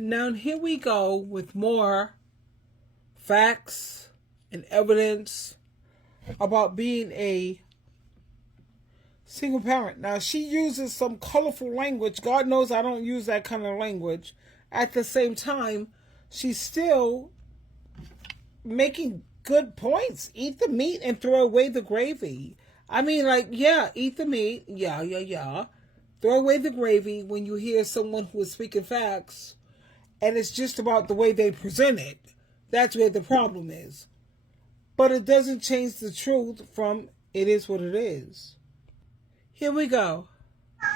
Now here we go with more facts and evidence about being a single parent. Now she uses some colorful language. God knows I don't use that kind of language. At the same time, she's still making good points. Eat the meat and throw away the gravy. I mean, like, yeah, eat the meat. Yeah. Throw away the gravy when you hear someone who is speaking facts and it's just about the way they present it. That's where the problem is. But it doesn't change the truth from it is what it is. Here we go.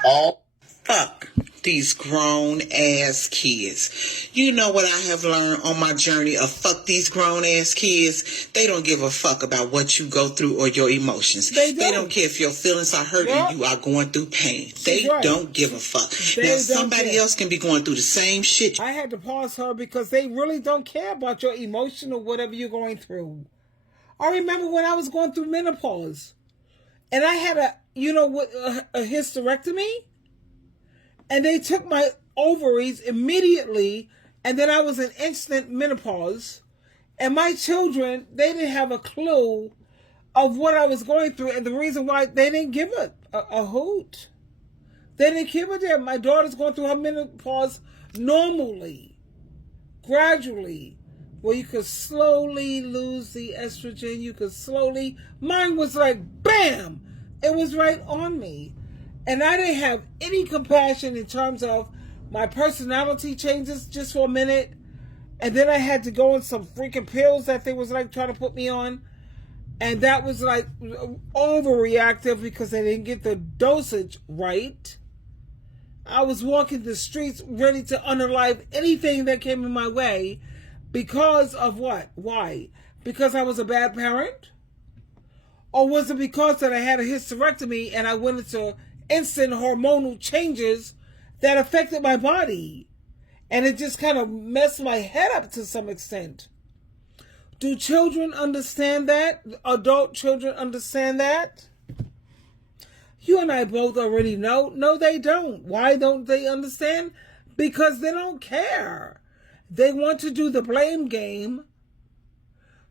All fuck these grown ass kids. You know what I have learned on my journey of fuck these grown ass kids? They don't give a fuck about what you go through or your emotions. They don't care if your feelings are hurt and you are going through pain. They don't give a fuck. Now somebody else can be going through the same shit. I had to pause her because they really don't care about your emotion or whatever you're going through. I remember when I was going through menopause and I had a hysterectomy. And they took my ovaries immediately, and then I was in instant menopause. And my children, they didn't have a clue of what I was going through, and the reason why they didn't give a hoot. They didn't give a damn. My daughter's going through her menopause normally, gradually, where you could slowly lose the estrogen. You could slowly. Mine was like, bam! It was right on me. And I didn't have any compassion in terms of my personality changes just for a minute. And then I had to go on some freaking pills that they was like trying to put me on. And that was like overreactive because they didn't get the dosage right. I was walking the streets ready to unalive anything that came in my way because of what? Why? Because I was a bad parent? Or was it because that I had a hysterectomy and I went into instant hormonal changes that affected my body? And it just kind of messed my head up to some extent. Do children understand that? Adult children understand that? You and I both already know. No, they don't. Why don't they understand? Because they don't care. They want to do the blame game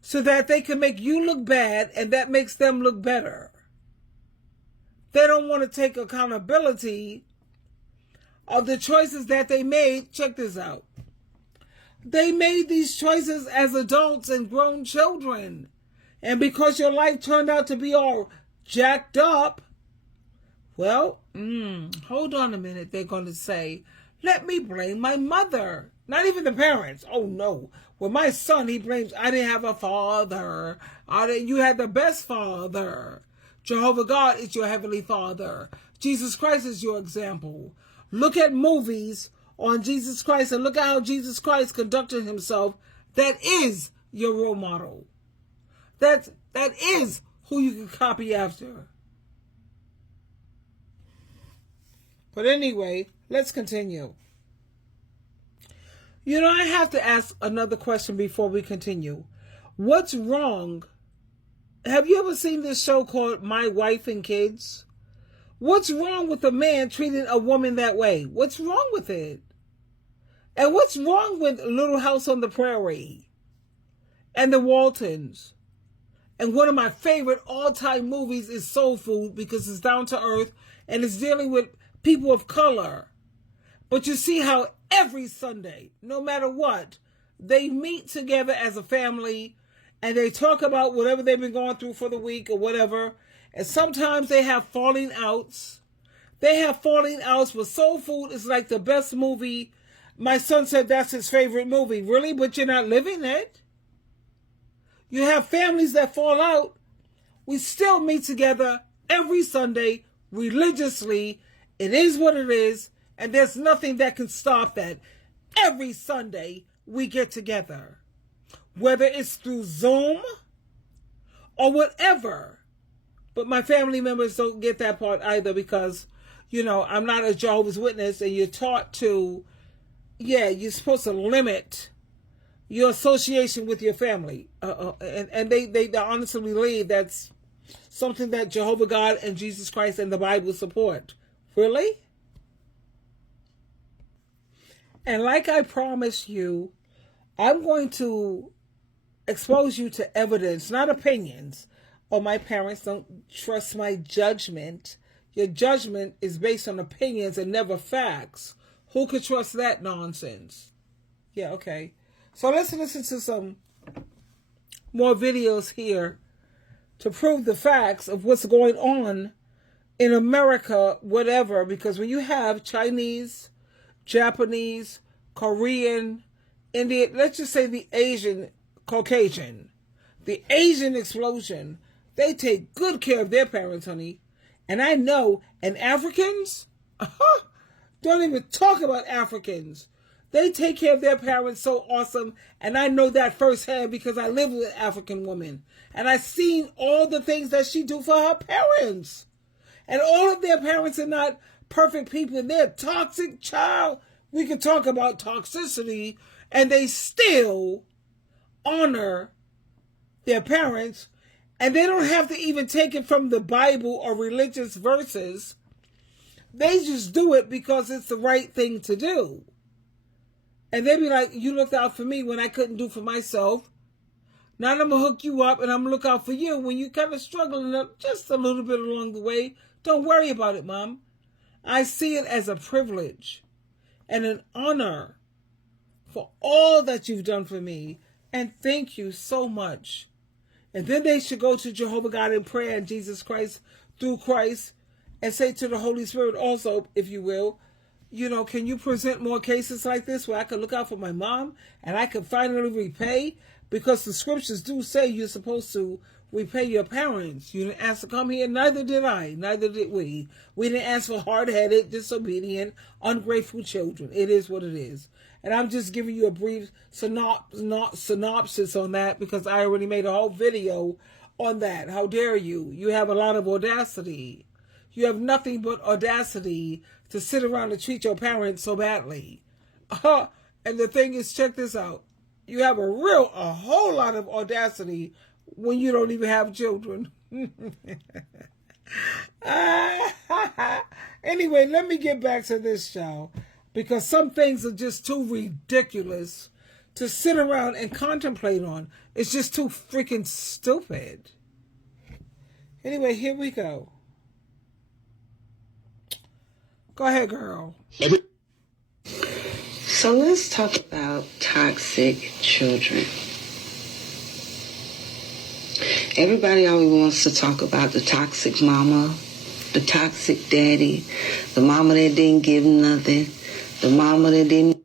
so that they can make you look bad and that makes them look better. They don't want to take accountability of the choices that they made. Check this out. They made these choices as adults and grown children. And because your life turned out to be all jacked up, well, hold on a minute, they're going to say, let me blame my mother. Not even the parents. Oh, no. Well, my son, he blames, I didn't have a father. You had the best father. Jehovah God is your heavenly father. Jesus Christ is your example. Look at movies on Jesus Christ and look at how Jesus Christ conducted himself. That is your role model. That is who you can copy after. But anyway, let's continue. I have to ask another question before we continue. What's wrong? Have you ever seen this show called My Wife and Kids? What's wrong with a man treating a woman that way? What's wrong with it? And what's wrong with Little House on the Prairie and the Waltons? And one of my favorite all-time movies is Soul Food because it's down to earth and it's dealing with people of color. But you see how every Sunday, no matter what, they meet together as a family and they talk about whatever they've been going through for the week or whatever. And sometimes they have falling outs. They have falling outs, but Soul Food is like the best movie. My son said that's his favorite movie. Really? But you're not living it. You have families that fall out. We still meet together every Sunday religiously. It is what it is. And there's nothing that can stop that. Every Sunday we get together. Whether it's through Zoom or whatever. But my family members don't get that part either because, I'm not a Jehovah's Witness and you're taught to, you're supposed to limit your association with your family. And they honestly believe that's something that Jehovah God and Jesus Christ and the Bible support. Really? And like I promised you, I'm going to expose you to evidence, not opinions. Oh, my parents don't trust my judgment. Your judgment is based on opinions and never facts. Who could trust that nonsense? Yeah, okay. So let's listen to some more videos here to prove the facts of what's going on in America, whatever. Because when you have Chinese, Japanese, Korean, Indian, let's just say the Asian, Caucasian, the Asian explosion, they take good care of their parents, honey. And I know, and Africans, don't even talk about Africans. They take care of their parents so awesome, and I know that firsthand because I live with an African woman. And I've seen all the things that she do for her parents. And all of their parents are not perfect people. They're toxic child. We can talk about toxicity, and they still honor their parents, and they don't have to even take it from the Bible or religious verses. They just do it because it's the right thing to do. And they be like, you looked out for me when I couldn't do for myself. Now I'm going to hook you up and I'm going to look out for you when you kind of struggling up just a little bit along the way. Don't worry about it, Mom. I see it as a privilege and an honor for all that you've done for me. And thank you so much. And then they should go to Jehovah God in prayer and Jesus Christ through Christ and say to the Holy Spirit also, if you will, you know, can you present more cases like this where I could look out for my mom and I could finally repay? Because the scriptures do say you're supposed to repay your parents. You didn't ask to come here, neither did I, neither did we. We didn't ask for hard-headed, disobedient, ungrateful children. It is what it is. And I'm just giving you a brief synopsis on that because I already made a whole video on that. How dare you? You have a lot of audacity. You have nothing but audacity to sit around and treat your parents so badly. And the thing is, check this out. You have a whole lot of audacity when you don't even have children. Anyway, let me get back to this show. Because some things are just too ridiculous to sit around and contemplate on. It's just too freaking stupid. Anyway, here we go. Go ahead, girl. So let's talk about toxic children. Everybody always wants to talk about the toxic mama, the toxic daddy, the mama that didn't give nothing, the mama that didn't.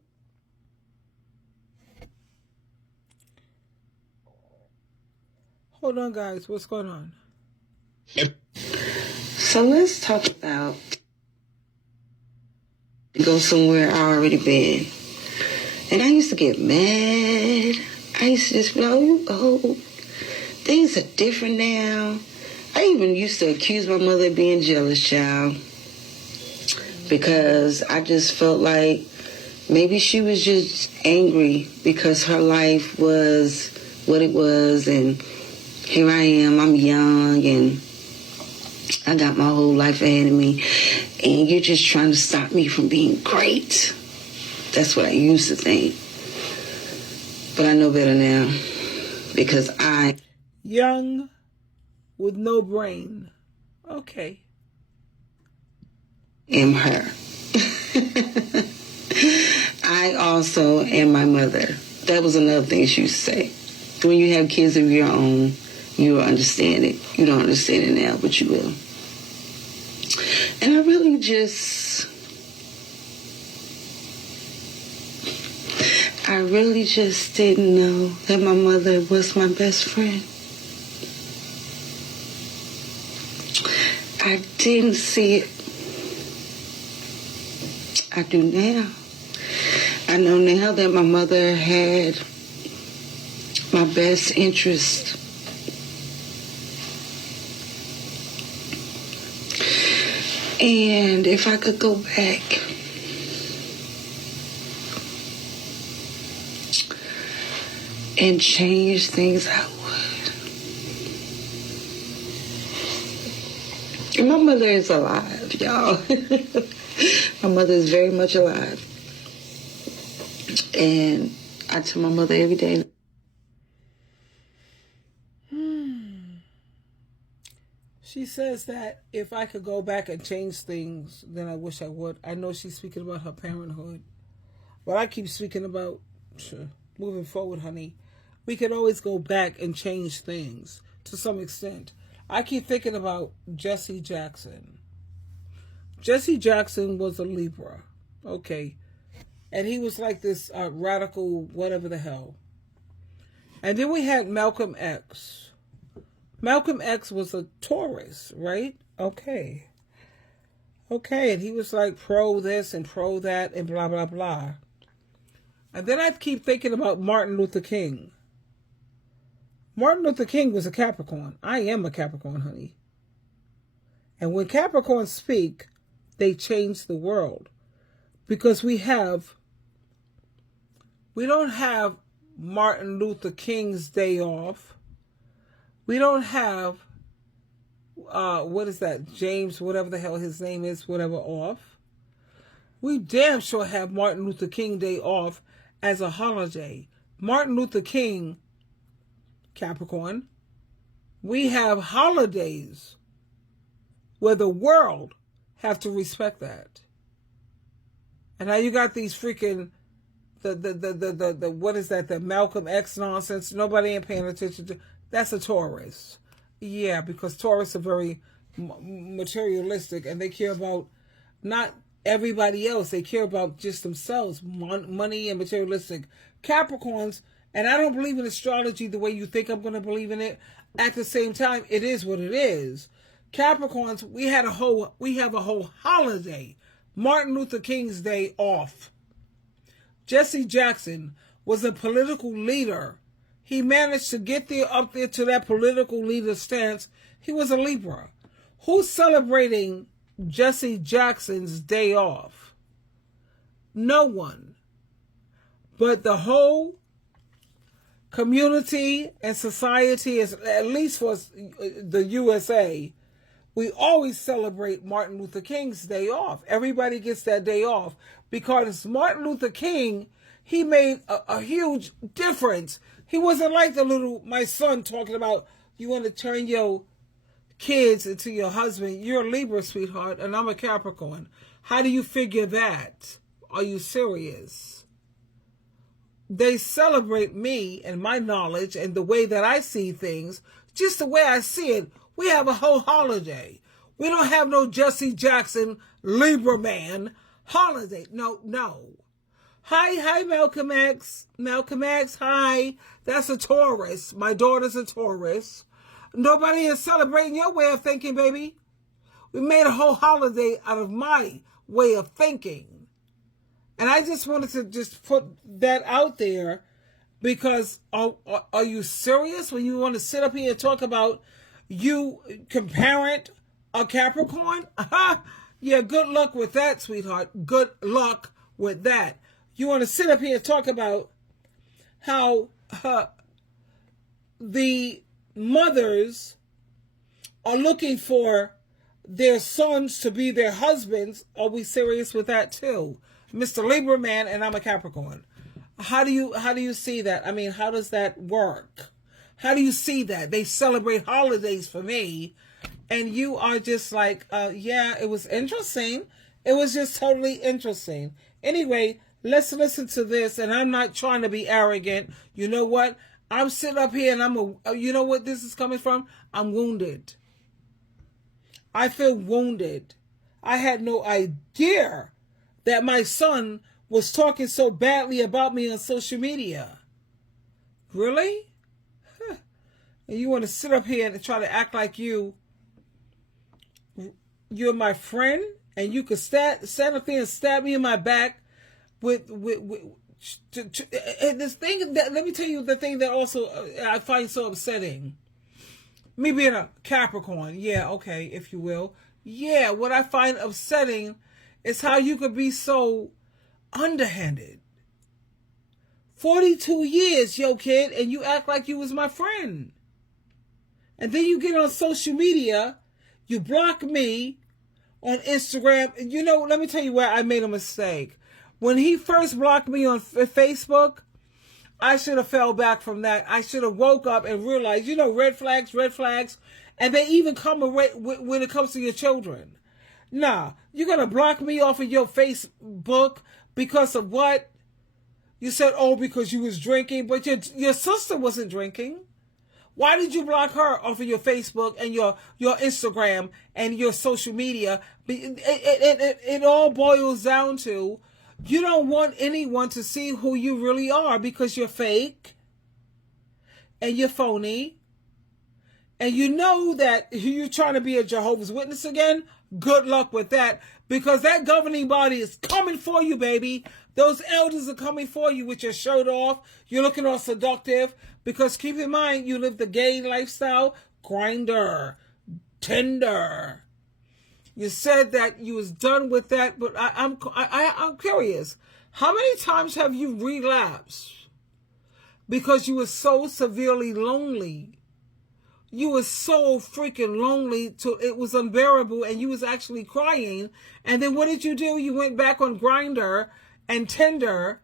Hold on, guys. What's going on? So let's talk about go somewhere I already been. And I used to get mad. I used to just be like, oh, things are different now. I even used to accuse my mother of being jealous, child. Because I just felt like maybe she was just angry because her life was what it was. And here I am, I'm young and I got my whole life ahead of me. And you're just trying to stop me from being great. That's what I used to think. But I know better now. Because I... Young with no brain. Okay. Am her. I also am my mother. That was another thing she used to say. When you have kids of your own, you will understand it. You don't understand it now, but you will. And I really just didn't know that my mother was my best friend. I didn't see it. I do now. I know now that my mother had my best interest. And if I could go back and change things, I would. And my mother is alive, y'all. My mother is very much alive. And I tell my mother every day. She says that if I could go back and change things, then I wish I would. I know she's speaking about her parenthood. But I keep speaking about moving forward, honey. We could always go back and change things to some extent. I keep thinking about Jesse Jackson. Jesse Jackson was a Libra. Okay. And he was like this radical whatever the hell. And then we had Malcolm X. Malcolm X was a Taurus, right? Okay. Okay, and he was like pro this and pro that and blah, blah, blah. And then I keep thinking about Martin Luther King. Martin Luther King was a Capricorn. I am a Capricorn, honey. And when Capricorns speak, they change the world. Because we don't have Martin Luther King's day off. We don't have, what is that, James, whatever the hell his name is, whatever, off. We damn sure have Martin Luther King Day off as a holiday. Martin Luther King, Capricorn, we have holidays where the world have to respect that. And now you got these freaking, the what is that, the Malcolm X nonsense, nobody ain't paying attention to. That's a Taurus. Yeah, because Taurus are very materialistic and they care about not everybody else. They care about just themselves, money and materialistic. Capricorns, and I don't believe in astrology the way you think I'm going to believe in it. At the same time, it is what it is. Capricorns, we have a whole holiday. Martin Luther King's Day off. Jesse Jackson was a political leader. He managed to get up there to that political leader stance. He was a Libra. Who's celebrating Jesse Jackson's day off? No one. But the whole community and society, at least for the USA, we always celebrate Martin Luther King's day off. Everybody gets that day off because Martin Luther King, he made a huge difference. He wasn't like my son talking about, you want to turn your kids into your husband. You're a Libra, sweetheart, and I'm a Capricorn. How do you figure that? Are you serious? They celebrate me and my knowledge and the way that I see things, just the way I see it. We have a whole holiday. We don't have no Jesse Jackson, Libra man holiday. No. Hi, Malcolm X. Malcolm X, hi. That's a Taurus. My daughter's a Taurus. Nobody is celebrating your way of thinking, baby. We made a whole holiday out of my way of thinking. And I just wanted to just put that out there because are you serious when you want to sit up here and talk about you can parent a Capricorn? Yeah, good luck with that, sweetheart. Good luck with that. You want to sit up here and talk about how the mothers are looking for their sons to be their husbands. Are we serious with that too? Mr. Libra man, and I'm a Capricorn. How do you see that? I mean, how does that work? How do you see that? They celebrate holidays for me, and you are just like, yeah, it was interesting. It was just totally interesting. Anyway, let's listen to this, and I'm not trying to be arrogant. You know what? I'm sitting up here, and you know what this is coming from? I'm wounded. I feel wounded. I had no idea that my son was talking so badly about me on social media. Really? Huh. And you want to sit up here and try to act like you're my friend, and you could stand up there and stab me in my back with and this thing that, let me tell you the thing that also I find so upsetting. Me being a Capricorn, yeah, okay, if you will. Yeah, what I find upsetting is how you could be so underhanded. 42 years, yo kid, and you act like you was my friend. And then you get on social media, you block me on Instagram. You know, let me tell you where I made a mistake. When he first blocked me on Facebook, I should have fell back from that. I should have woke up and realized, red flags, and they even come when it comes to your children. Nah, you're going to block me off of your Facebook because of what? You said, because you was drinking, but your sister wasn't drinking. Why did you block her off of your Facebook and your Instagram and your social media? It all boils down to you don't want anyone to see who you really are because you're fake and you're phony. And you know that you're trying to be a Jehovah's Witness again. Good luck with that, because that governing body is coming for you, baby. Those elders are coming for you with your shirt off. You're looking all seductive, because keep in mind, you live the gay lifestyle. Grinder, Tinder. You said that you was done with that, but I'm curious. How many times have you relapsed because you were so severely lonely? You were so freaking lonely till it was unbearable, and you was actually crying. And then what did you do? You went back on Grindr and Tinder,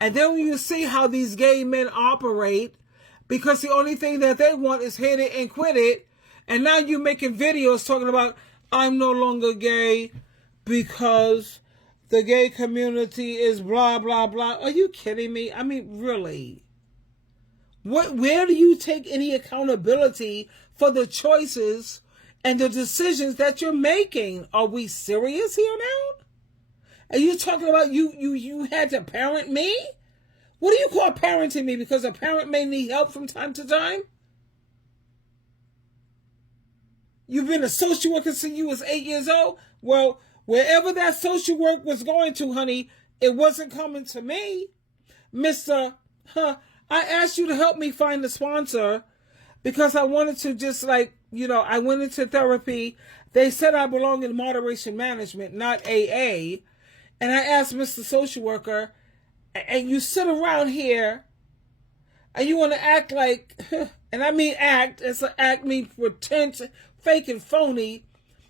and then when you see how these gay men operate, because the only thing that they want is hit it and quit it, and now you're making videos talking about, I'm no longer gay because the gay community is blah, blah, blah. Are you kidding me? I mean, really? Where do you take any accountability for the choices and the decisions that you're making? Are we serious here now? Are you talking about you had to parent me? What do you call parenting me? Because a parent may need help from time to time? You've been a social worker since you was 8 years old? Well, wherever that social work was going to, honey, it wasn't coming to me. I asked you to help me find a sponsor because I wanted to just I went into therapy. They said I belong in moderation management, not AA. And I asked Mr. Social Worker, and you sit around here and you want to act like, and I mean act, it's an act mean pretend, fake and phony,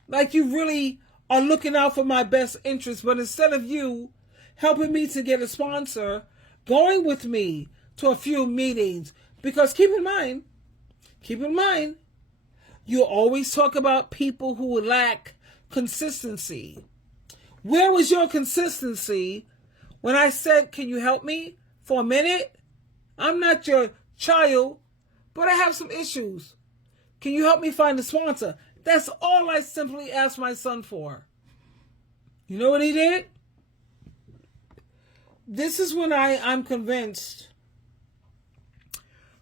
like you really are looking out for my best interest. But instead of you helping me to get a sponsor, going with me to a few meetings, because keep in mind, you always talk about people who lack consistency. Where was your consistency when I said, can you help me for a minute? I'm not your child, but I have some issues. Can you help me find a sponsor? That's all I simply asked my son for. You know what he did? This is when I'm convinced.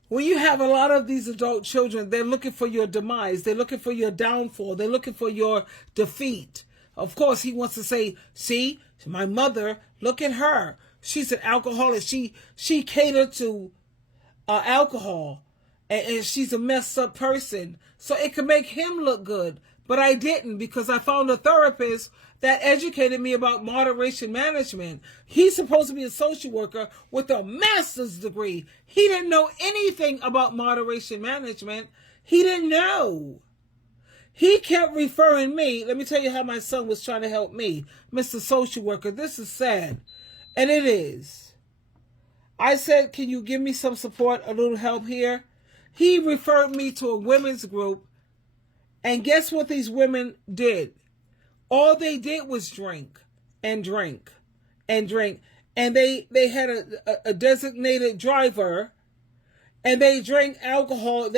When you have a lot of these adult children, they're looking for your demise. They're looking for your downfall. They're looking for your defeat. Of course, he wants to say, see, my mother, look at her. She's an alcoholic. She catered to alcohol, and she's a messed up person. So it could make him look good. But I didn't, because I found a therapist that educated me about moderation management. He's supposed to be a social worker with a master's degree. He didn't know anything about moderation management. He didn't know. He kept referring me. Let me tell you how my son was trying to help me. Mr. Social Worker, this is sad. And it is. I said, can you give me some support, a little help here? He referred me to a women's group. And guess what these women did? All they did was drink and drink and drink. And they had a designated driver, and they drank alcohol.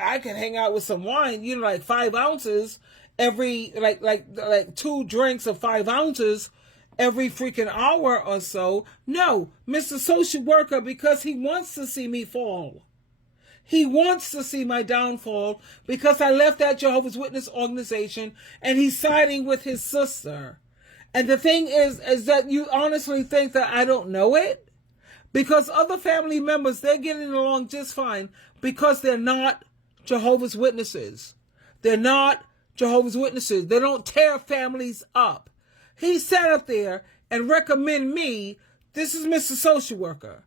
I could hang out with some wine, like 5 ounces every, like 2 drinks of 5 ounces every freaking hour or so. No, Mr. Social Worker, because he wants to see me fall. He wants to see my downfall because I left that Jehovah's Witness organization, and he's siding with his sister. And the thing is that you honestly think that I don't know it? Because other family members, they're getting along just fine because they're not Jehovah's Witnesses. They're not Jehovah's Witnesses. They don't tear families up. He sat up there and recommended me, this is Mr. Social Worker.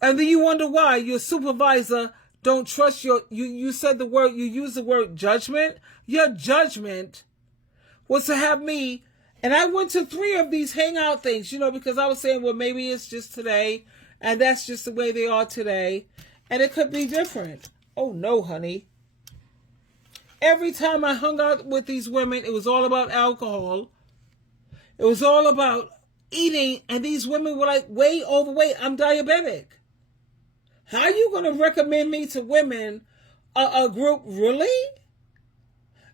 And then you wonder why your supervisor don't trust you said the word, you used the word judgment. Your judgment was to have me And I went to 3 of these hangout things, because I was saying, well, maybe it's just today, and that's just the way they are today, and it could be different. Oh, no, honey. Every time I hung out with these women, it was all about alcohol. It was all about eating, and these women were like way overweight. I'm diabetic. How are you going to recommend me to women, a group? Really?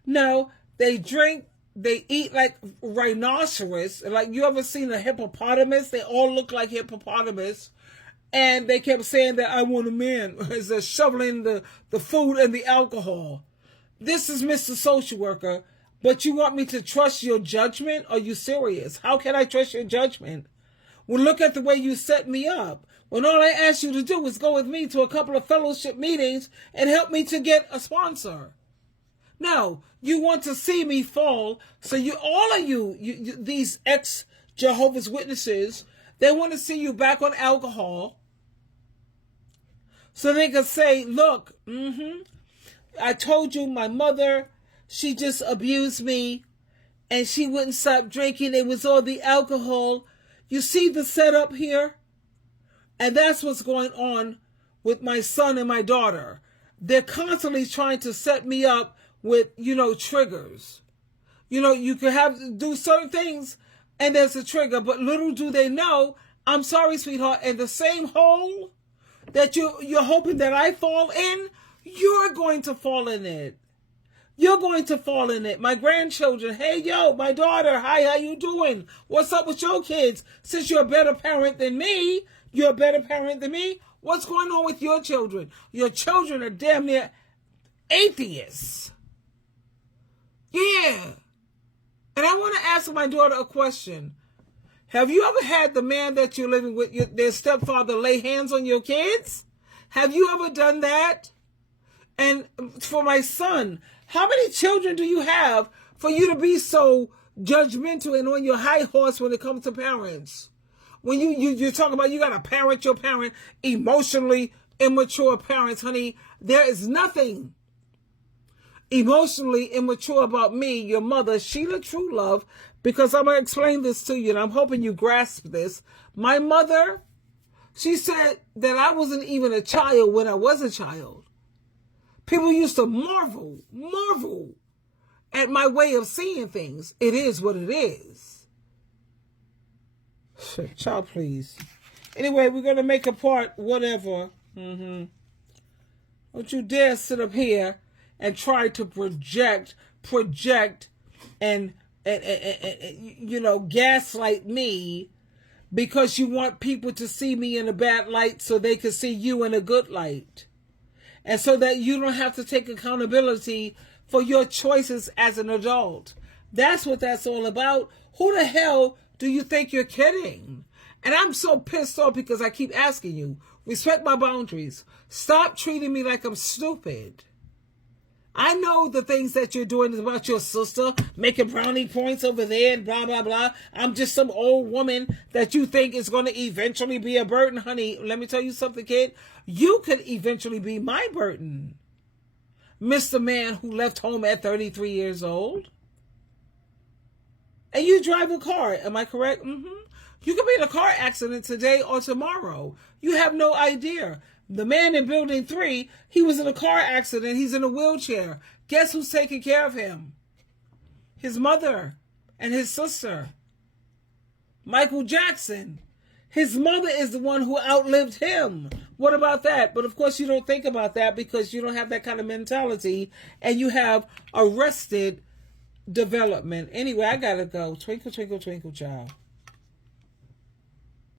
No, they drink, they eat like rhinoceros. Like, you ever seen a hippopotamus? They all look like hippopotamus. And they kept saying that I want a man. As they're shoveling the food and the alcohol. This is Mr. Social Worker. But you want me to trust your judgment? Are you serious? How can I trust your judgment? Well, look at the way you set me up. When all I asked you to do was go with me to a couple of fellowship meetings and help me to get a sponsor. No, you want to see me fall. So all of you, these ex-Jehovah's Witnesses, they want to see you back on alcohol. So they can say, look, I told you my mother, she just abused me and she wouldn't stop drinking. It was all the alcohol. You see the setup here? And that's what's going on with my son and my daughter. They're constantly trying to set me up with, triggers. You can do certain things and there's a trigger, but little do they know, I'm sorry, sweetheart, and the same hole that you're hoping that I fall in, you're going to fall in it. You're going to fall in it. My grandchildren, hey, yo, my daughter, hi, how you doing? What's up with your kids? Since you're a better parent than me, what's going on with your children? Your children are damn near atheists. Yeah. And I want to ask my daughter a question. Have you ever had the man that you're living with, their stepfather, lay hands on your kids? Have you ever done that? And for my son, how many children do you have for you to be so judgmental and on your high horse when it comes to parents? When you're talking about you got to parent your parent, emotionally immature parents, honey, there is nothing emotionally immature about me, your mother, SheilaTruelove, because I'm going to explain this to you, and I'm hoping you grasp this. My mother, she said that I wasn't even a child when I was a child. People used to marvel at my way of seeing things. It is what it is. Child, please. Anyway, we're going to make a part, whatever. Don't you dare sit up here and try to project and gaslight me because you want people to see me in a bad light so they can see you in a good light. And so that you don't have to take accountability for your choices as an adult. That's what that's all about. Who the hell do you think you're kidding? And I'm so pissed off because I keep asking you, respect my boundaries. Stop treating me like I'm stupid. I know the things that you're doing is about your sister, making brownie points over there and blah, blah, blah. I'm just some old woman that you think is going to eventually be a burden. Honey, let me tell you something, kid. You could eventually be my burden. Mr. Man who left home at 33 years old. And you drive a car, am I correct? You could be in a car accident today or tomorrow. You have no idea. The man in building 3, he was in a car accident. He's in a wheelchair. Guess who's taking care of him? His mother and his sister. Michael Jackson. His mother is the one who outlived him. What about that? But of course you don't think about that because you don't have that kind of mentality and you have arrested development. Anyway, I gotta go. Twinkle, twinkle, twinkle, child.